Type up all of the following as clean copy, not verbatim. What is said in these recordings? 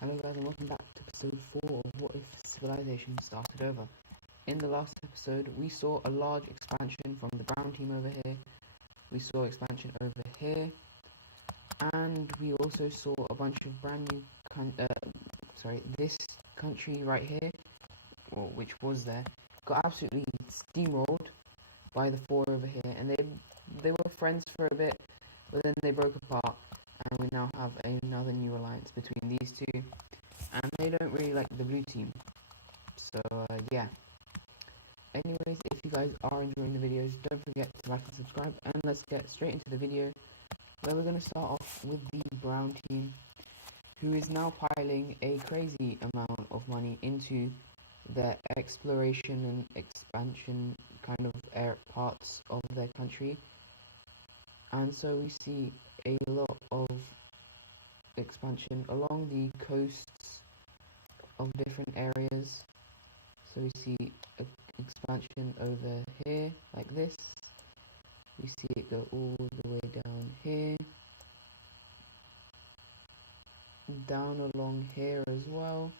Hello guys and welcome back to episode 4 of What If Civilization Started Over. In the last episode we saw a large expansion from the brown team over here, we saw expansion over here, and we also saw a bunch of brand new this country right here, which was there, got absolutely steamrolled by the 4 over here, and they were friends for a bit, but then they broke apart. And we now have another new alliance between these two, and they don't really like the blue team. So yeah. Anyways, if you guys are enjoying the videos, don't forget to like and subscribe, and let's get straight into the video, where we're going to start off with the brown team, who is now piling a crazy amount of money into their exploration and expansion kind of parts of their country. And so we see a lot of expansion along the coasts of different areas. So we see an expansion over here like this. We see it go all the way down here, down along here as well.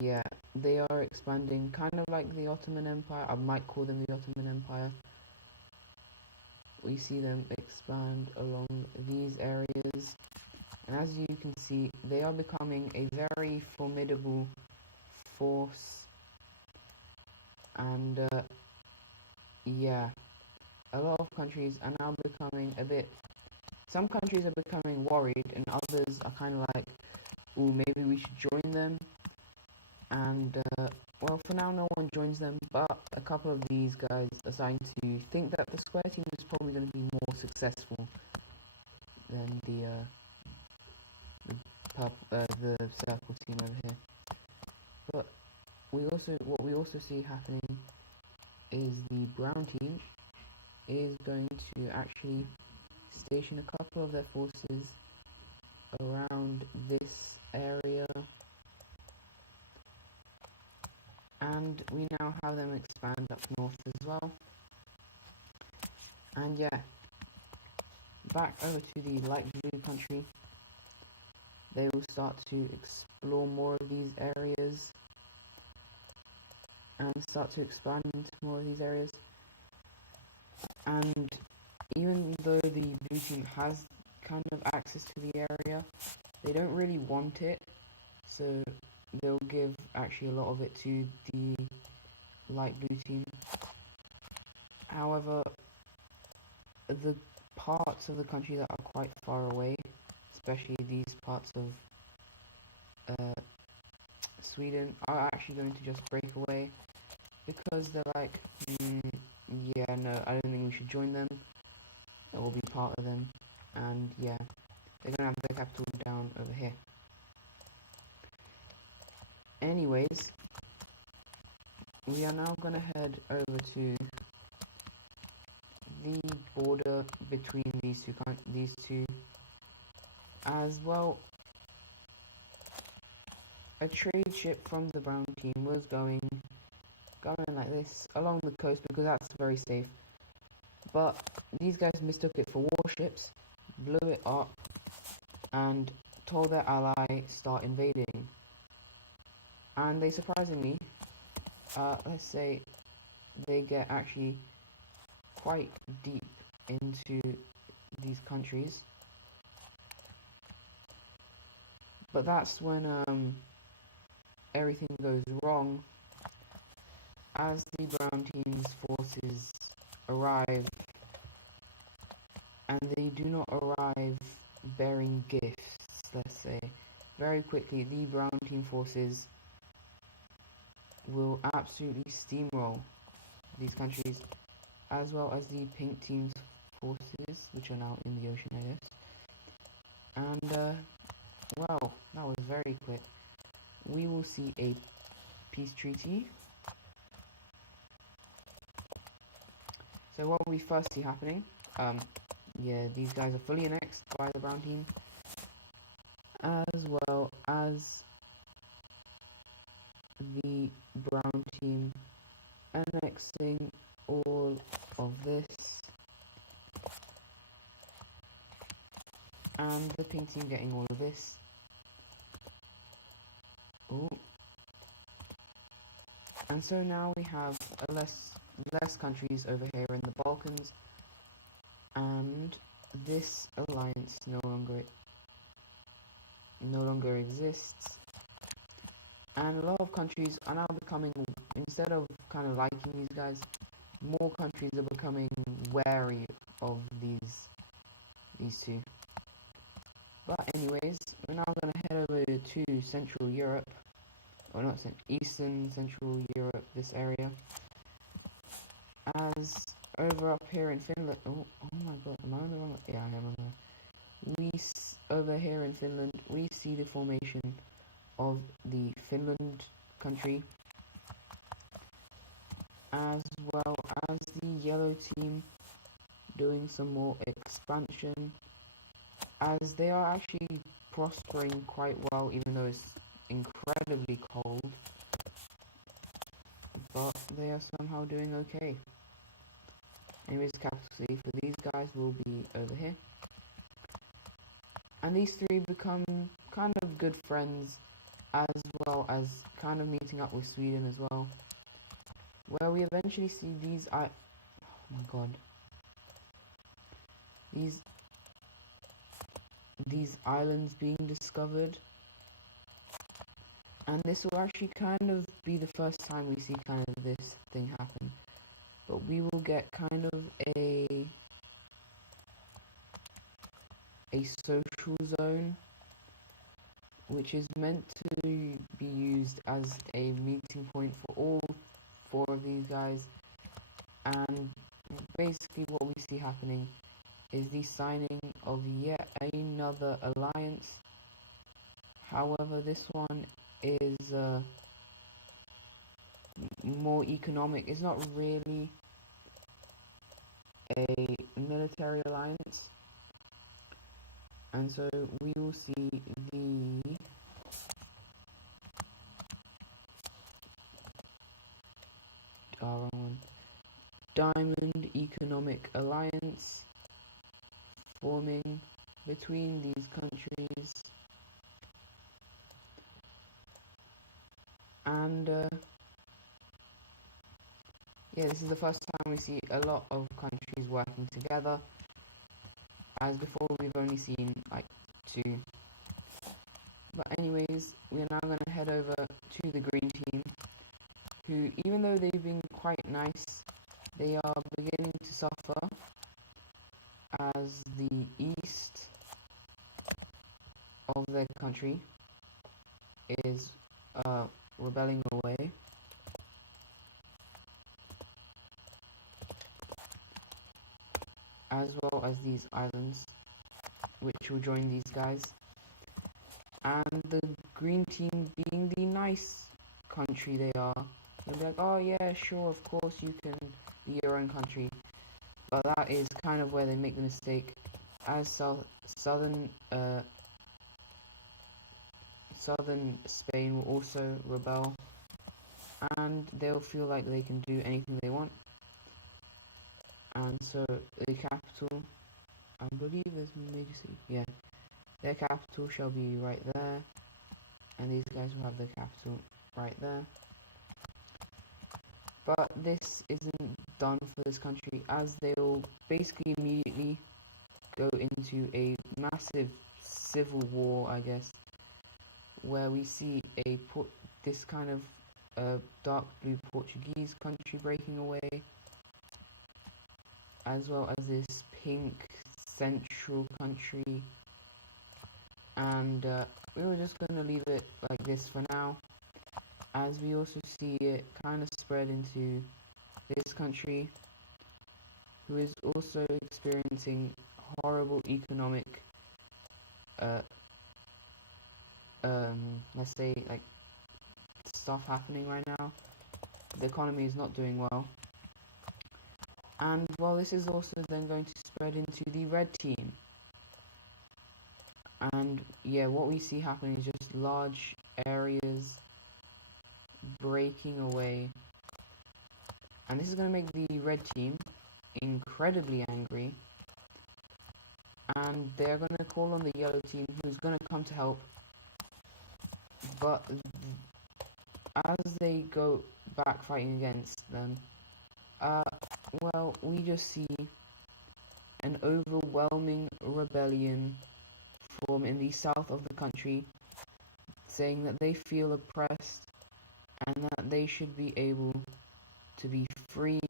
Yeah, they are expanding kind of like the Ottoman Empire. I might call them the Ottoman Empire. We see them expand along these areas, and as you can see, they are becoming a very formidable force. And yeah, a lot of countries are now becoming some countries are becoming worried, and others are kind of like, ooh, maybe we should join them. And well, for now no one joins them, but a couple of these guys are starting to think that the square team is probably going to be more successful than the circle team over here. But what we also see happening is the brown team is going to actually station a couple of their forces around this area. And we now have them expand up north as well. And yeah, back over to the light blue country. They will start to explore more of these areas and start to expand into more of these areas. And even though the blue team has kind of access to the area, they don't really want it. So they'll give actually a lot of it to the light blue team. However, the parts of the country that are quite far away, especially these parts of Sweden, are actually going to just break away, because they're like, yeah, no, I don't think we should join them, it will be part of them. And yeah, they're gonna have their capital down over here. Anyways, we are now gonna head over to the border between these two as well. A trade ship from the brown team was going like this along the coast, because that's very safe. But these guys mistook it for warships, blew it up, and told their ally start invading. And they surprisingly, let's say, they get actually quite deep into these countries. But that's when everything goes wrong, as the brown team's forces arrive, and they do not arrive bearing gifts, let's say. Very quickly, the brown team forces will absolutely steamroll these countries, as well as the pink team's forces, which are now in the ocean, I guess. And well, that was very quick. We will see a peace treaty. So what we first see happening, yeah, these guys are fully annexed by the brown team, as well as the brown team annexing all of this, and the pink team getting all of this. Oh. And so now we have less countries over here in the Balkans, and this alliance no longer exists. And a lot of countries are now becoming, instead of kind of liking these guys, more countries are becoming wary of these two. But anyways, we're now going to head over to Central Europe, or not Eastern Central Europe, this area. As over up here in Finland, oh my god, am I on the wrong? Yeah, I am on there. Over here in Finland, we see the formation of the Finland country, as well as the yellow team doing some more expansion, as they are actually prospering quite well, even though it's incredibly cold, but they are somehow doing okay. Anyways, capital C for these guys will be over here. And these three become kind of good friends, as well as kind of meeting up with Sweden as well, where we eventually see these oh my god, these islands being discovered. And this will actually kind of be the first time we see kind of this thing happen, but we will get kind of a social zone, which is meant to be used as a meeting point for all four of these guys. And basically what we see happening is the signing of yet another alliance. However, this one is more economic. It's not really a military alliance. And so we will see the Diamond Economic Alliance forming between these countries. And yeah, this is the first time we see a lot of countries working together, as before we've only seen like 2. But anyways, we're now going to head over to the green team, who, even though they've been quite nice, they are beginning to suffer, as the east of their country is rebelling away. As well as these islands, which will join these guys. And the green team, being the nice country they are, they'll be like, oh yeah, sure, of course you can be your own country. But that is kind of where they make the mistake, as southern Spain will also rebel, and they'll feel like they can do anything they want. And so the capital, I believe is major city. Yeah, their capital shall be right there, and these guys will have their capital right there. But this isn't done for this country, as they will basically immediately go into a massive civil war, I guess, where we see this kind of dark blue Portuguese country breaking away, as well as this pink central country. And we were just going to leave it like this for now, as we also see it kind of spread into this country, who is also experiencing horrible economic let's say like stuff happening right now. The economy is not doing well. And well, this is also then going to spread into the red team. And yeah, what we see happening is just large areas breaking away. And this is going to make the red team incredibly angry. And they're going to call on the yellow team, who's going to come to help. But as they go back fighting against them, well, we just see an overwhelming rebellion form in the south of the country, saying that they feel oppressed and that they should be able to be free.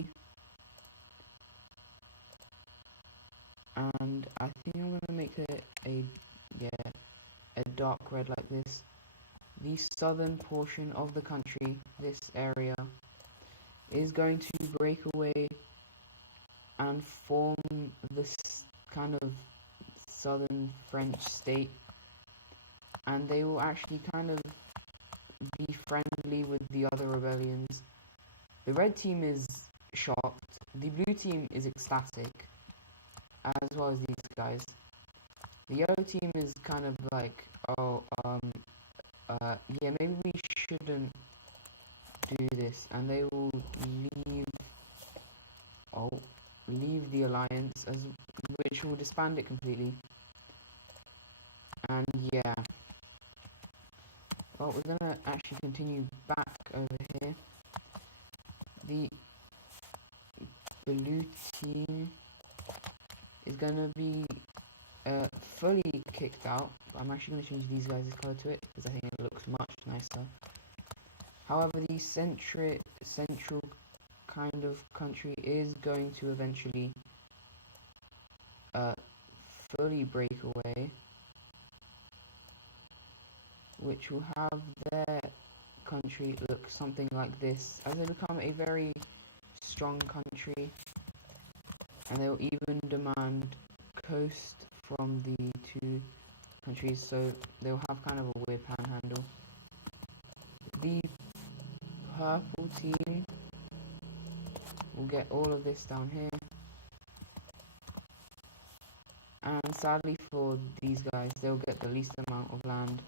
And I think I'm gonna make it a dark red like this. The southern portion of the country, this area, is going to break away and form this kind of southern French state, and they will actually kind of be friendly with the other rebellions. The red team is shocked, the blue team is ecstatic, as well as these guys. The yellow team is kind of like, yeah, maybe we shouldn't do this, and they will leave the alliance, which will disband it completely. And yeah, well, we're gonna actually continue back over here. The blue team is gonna be fully kicked out. I'm actually going to change these guys' colour to it because I think it looks much nicer. However, the central kind of country is going to eventually fully break away, which will have their country look something like this as they become a very strong country, and they will even demand coast from the two countries, so they'll have kind of a weird panhandle. The purple team will get all of this down here, and sadly for these guys, they'll get the least amount of land.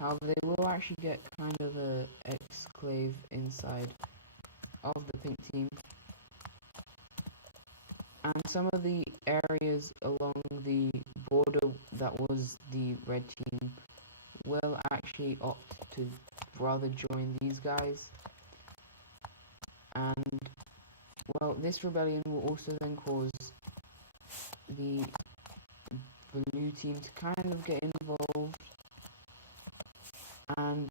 However, they will actually get kind of a exclave inside of the pink team, and some of the areas along the border that was the red team will actually opt to rather join these guys. And well, this rebellion will also then cause the blue team to kind of get involved, and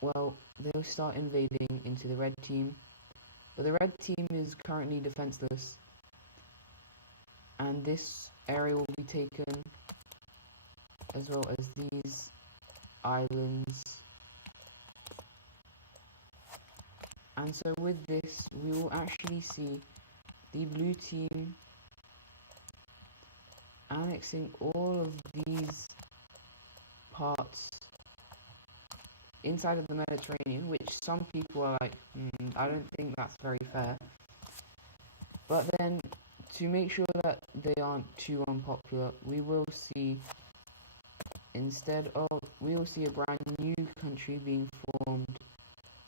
well, they'll start invading into the red team, but the red team is currently defenseless, and this area will be taken, as well as these islands. And so with this, we will actually see the blue team annexing all of these parts inside of the Mediterranean, which some people are like, I don't think that's very fair. But then, to make sure that they aren't too unpopular, we will see a brand new country being formed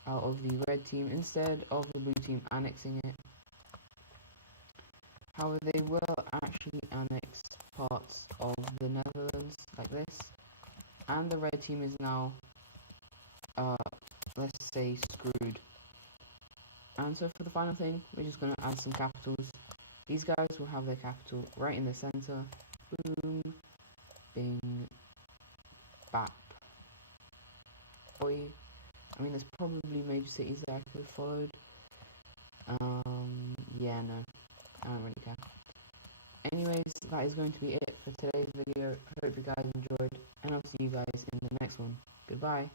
out of the red team instead of the blue team annexing it. However, they will actually annex parts of the Netherlands like this, and the red team is now, let's say, screwed. And so for the final thing, we're just going to add some capitals. These guys will have their capital right in the center. Boom, bing, bap. Boy. I mean, there's probably major cities that I could have followed. Yeah, no, I don't really care. Anyways, that is going to be it for today's video. I hope you guys enjoyed, and I'll see you guys in the next one. Goodbye.